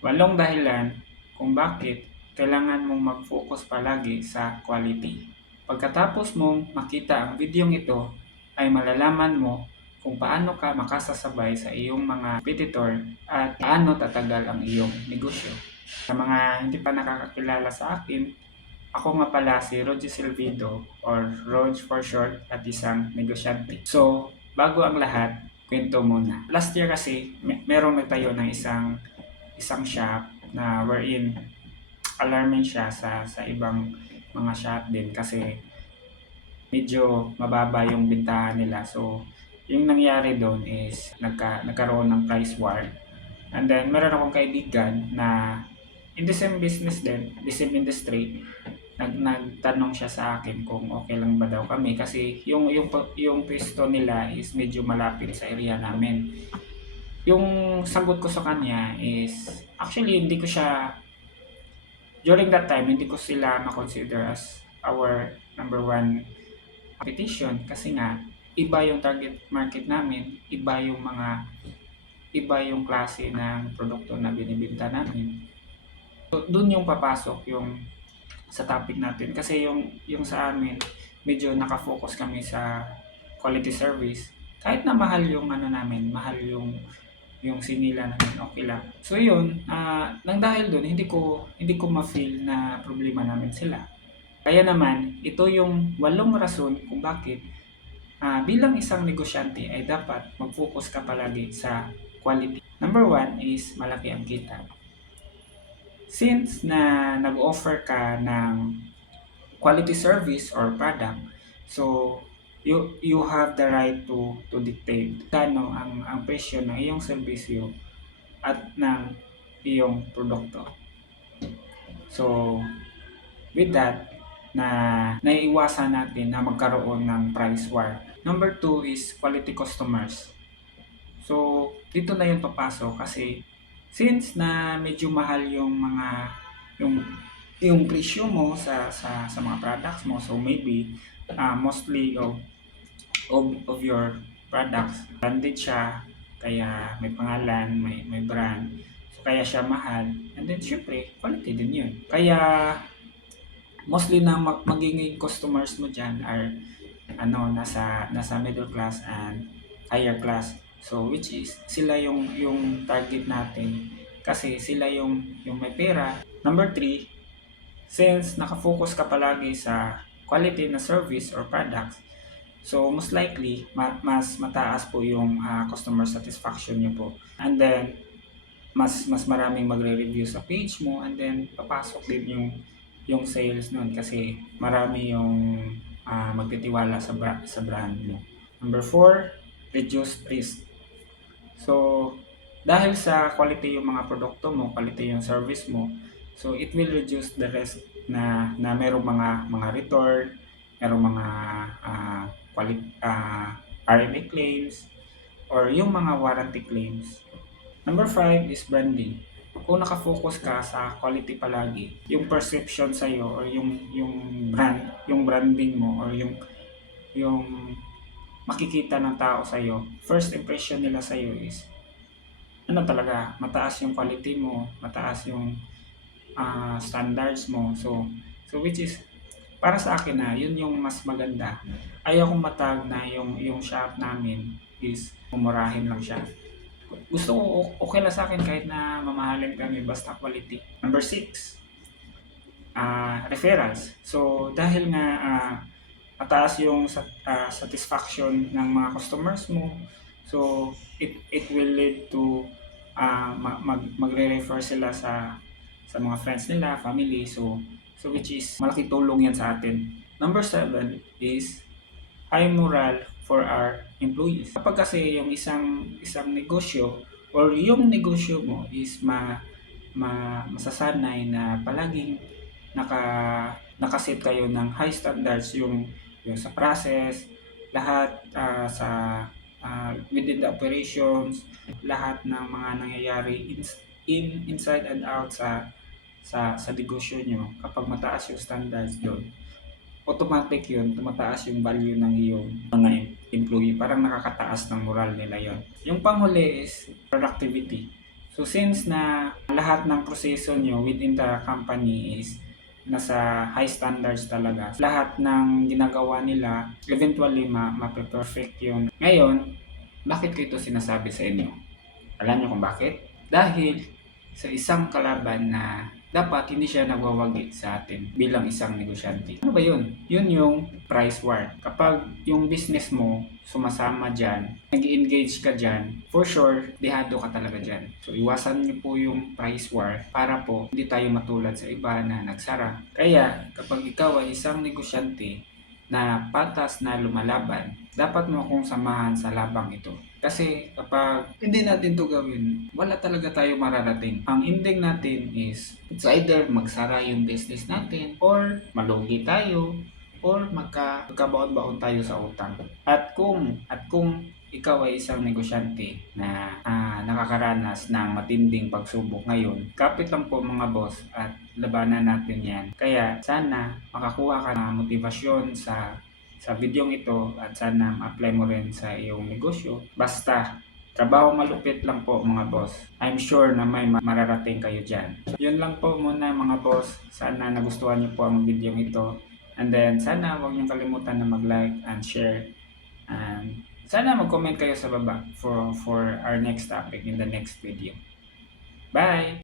Walong dahilan kung bakit kailangan mong mag-focus palagi sa quality. Pagkatapos mong makita ang videong ito, ay malalaman mo kung paano ka makasasabay sa iyong mga competitor at paano tatagal ang iyong negosyo. Sa mga hindi pa nakakakilala sa akin, ako nga pala si Roger Silvido or Rog for short at isang negosyante. So, bago ang lahat, kwento muna. Last year kasi, merong nagtayo ng isang shop na wherein alarming siya sa ibang mga shop din kasi medyo mababa yung bintahan nila. So, yung nangyari doon is nagkaroon ng price war. And then, meron akong kaibigan na in the same business din, the same industry, nagtanong siya sa akin kung okay lang ba daw kami kasi yung pwesto nila is medyo malapit sa area namin. Yung sagot ko sa kanya is actually hindi ko siya during that time hindi ko sila ma-consider as our number one competition kasi nga iba yung target market namin, iba yung klase ng produkto na binibenta namin. So, doon yung papasok yung sa topic natin kasi yung sa amin medyo nakafocus kami sa quality service kahit na mahal yung ano namin, mahal yung sinila namin, okay lang. So yun, nang dahil doon hindi ko ma-feel na problema namin sila. Kaya naman, ito yung 8 rason kung bakit bilang isang negosyante ay dapat mag-focus ka palagi sa quality. Number one is malaki ang kita. Since na nag-offer ka ng quality service or product, so you have the right to dictate kano ang presyo ng iyong serbisyo at ng iyong produkto. So, with that, na naiiwasan natin na magkaroon ng price war. Number two is quality customers. So, dito na yung papasok kasi since na medyo mahal yung yung presyo mo sa mga products mo, so maybe mostly of your products branded siya, kaya may pangalan, may brand, so kaya siya mahal, and then syempre quality din yun. Kaya mostly na magiging customers mo dyan are nasa middle class and higher class. So which is sila yung target natin kasi sila yung may pera. Number three, since naka-focus ka palagi sa quality na service or products, so most likely mas mataas po yung customer satisfaction niyo po. And then mas maraming magre-review sa page mo, and then papasok din yung sales nun kasi marami yung magtitiwala sa brand mo. Number four, reduce risk. So, dahil sa quality yung mga produkto mo, quality yung service mo, so it will reduce the risk na merong mga return, merong mga RMA claims, or yung mga warranty claims. Number five is branding. Kung nakafocus ka sa quality palagi, yung perception sa iyo or yung branding mo or yung makikita ng tao sa iyo, first impression nila sa iyo is ano talaga, mataas yung quality mo, mataas yung standards mo. So which is para sa akin yun yung mas maganda. Ayaw kong matag na yung shop namin is mumurahin lang siya. Gusto ko okay lang sa akin kahit na mamahalin kami basta quality. Number six, referrals. So dahil nga mataas yung satisfaction ng mga customers mo, so it will lead to magre-refer sila sa mga friends nila, family. So which is malaking tulong yan sa atin. Number seven is high moral for our employees. Kapag kasi yung isang negosyo or yung negosyo mo is masasanay na palaging nakaset kayo ng high standards yung sa process, lahat within the operations, lahat ng mga nangyayari inside and out sa negosyo nyo, kapag mataas yung standards doon, automatic yun, tumataas yung value ng iyong mga employee. Parang nakakataas ng moral nila yon. Yung panghuli is productivity. So So since na lahat ng proseso nyo within the company is nasa high standards talaga, lahat ng ginagawa nila, eventually ma-perfect yun. Ngayon, bakit ko ito sinasabi sa inyo? Alam niyo kung bakit? Dahil sa isang kalaban na dapat hindi siya nagwawagi sa atin bilang isang negosyante. Ano ba yun? Yun yung price war. Kapag yung business mo sumasama dyan, nag-engage ka dyan, for sure, dehado ka talaga dyan. So iwasan niyo po yung price war para po hindi tayo matulad sa iba na nagsara. Kaya kapag ikaw ay isang negosyante na patas na lumalaban, dapat mo akong samahan sa labang ito. Kasi kapag hindi natin to gawin, wala talaga tayo mararating. Ang ending natin is it's either magsara yung business natin or malugi tayo or magkabaon-baon tayo sa utang. At kung ikaw ay isang negosyante na nakakaranas ng matinding pagsubok ngayon, kapit lang po mga boss at labanan natin yan. Kaya sana makakuha ka ng motivasyon sa videong ito at sana ma-apply mo rin sa iyong negosyo. Basta, trabaho malupit lang po mga boss. I'm sure na may mararating kayo dyan. Yun lang po muna mga boss. Sana nagustuhan niyo po ang videong ito. And then, sana huwag niyo kalimutan na mag-like and share. And sana mag-comment kayo sa baba for our next topic in the next video. Bye!